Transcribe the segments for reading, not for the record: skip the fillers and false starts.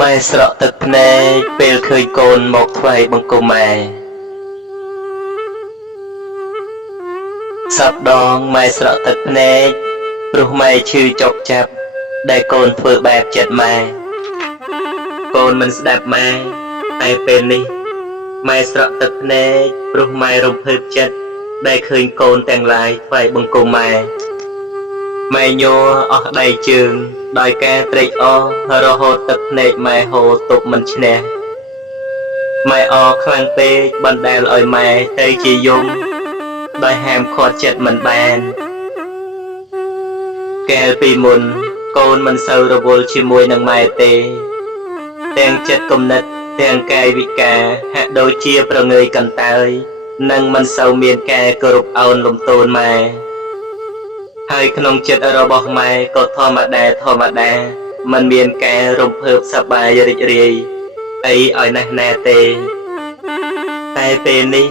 ម៉ែស្រក់ទឹកភ្នែកពេលឃើញកូនមកថ្វាយបង្គំម៉ែសប្ដងម៉ែស្រក់ទឹកភ្នែកព្រោះម៉ែឈឺចុកចាប់ដែលកូនធ្វើបែបចិត្តម៉ែកូនមិនស្ដាប់ម៉ែតែពេលនេះម៉ែស្រក់ទឹកភ្នែកព្រោះម៉ែរំភើបចិត្តដែលឃើញកូនទាំងឡាយថ្វាយបង្គំម៉ែម៉ែញ័រអស់ដៃជើងដោយការត្រេកអររហូតទឹកភ្នែកម៉ែហូរទប់មិនឈ្នះម៉ែអរខ្លាំងពេកបណ្ដែលឲ្យម៉ែទៅជាយំដោយហាមឃាត់ចិត្តមិនបានកាលពីមុនកូនមិនសូវរវល់ជាមួយនឹងម៉ែទេទាំងចិត្តគំនិតទាំងកាយវិការហាក់ដូចជាប្រងើយកន្តើយនិងមិនសូវមានការគោរពអោនលំទោនម៉ែហើយក្នុងចិត្តរបស់ម៉ែក៏ធម្មតាមិនមានការរំភើបសប្បាយរីករាយអីឲ្យណាស់ណាទេតែពេលនេះ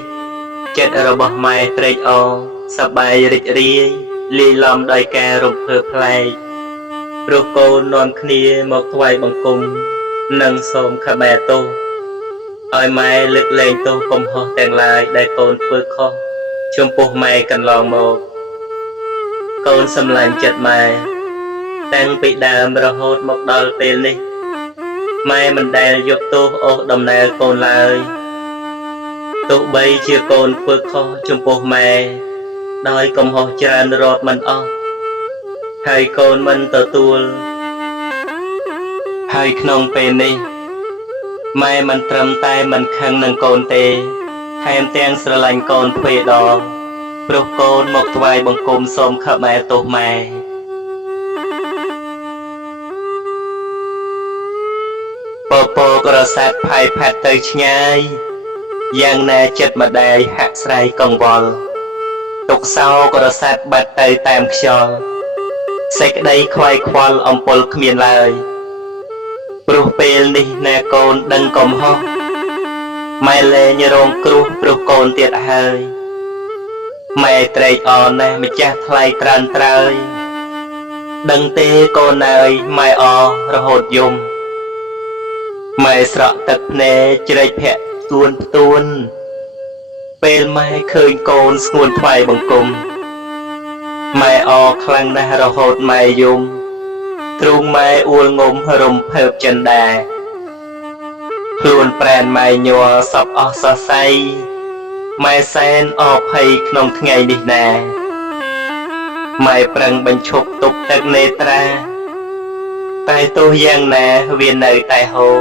ចិត្តរបស់ម៉ែត្រេកអរសប្បាយរីករាយលាយឡំដោយការរំភើបប្លែកព្រោះកូននាំគ្នាមកថ្វាយបង្គំនិងសូមខមាទោសឲ្យម៉ែលើកលែងទោសកំហុសទាំងឡាយដែលកូនធ្វើខុសចំពោះម៉ែកន្លងមកកូនសម្លាញ់ចិត្តម៉ែតាំងពីដើមរហូតមកដល់ពេលនេះម៉ែមិនដែលយកទោសអូសដំណើរកូនឡើយទោះបីជាកូនធ្វើខុសចំពោះម៉ែដោយកំហុសច្រើនរាប់មិនអស់ហើយកូនមិនទទួលហើយក្នុងពេលនេះម៉ែមិនត្រឹមតែមិនខឹងនឹងកូនទេថែមទាំងស្រឡាញ់កូនទ្វេដងព្រោះកូនមកថ្វាយបង្គំសូមខមាទោសម៉ែពពករសាត់ផាយផាត់ទៅឆ្ងាយយ៉ាងណាចិត្តម្ដាយហាក់ស្រ័យកង្វល់ទុកសោករសាត់បាត់ទៅតាមខ្យល់សេចក្តីខ្វាយខ្វល់អំពុលគ្មានឡើយព្រោះពេលនេះណាកូនដឹងកំហុសម៉ែលែងរងគ្រោះព្រោះកូនទៀតហើយម៉ែត្រេកអរណាស់ម្ចាស់ថ្លៃត្រានត្រើយដឹងទេកូនអើយម៉ែអររហូតយំម៉ែស្រក់ទឹកភ្នែកជ្រែកភ័ក្រផ្ទួនពេលម៉ែឃើញកូនស្ងួនថ្វាយបង្គំម៉ែអរខ្លាំងណាស់រហូតម៉ែយំទ្រូងម៉ែអួលងំរំភើបចិនដាខ្លួនប្រែនម៉ែញ័រសពអស់សរសៃម៉ែសែនអរភ័យក្នុងថ្ងៃនេះណាម៉ែប្រឹងបញ្ឈប់ទុកទឹកនេត្រាតែទោះយ៉ាងណាវានៅតែហូរ